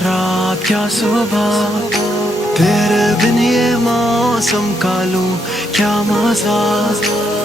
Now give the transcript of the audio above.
रात क्या सुबह, तेरे बिन ये मौसम का लूं क्या मजा।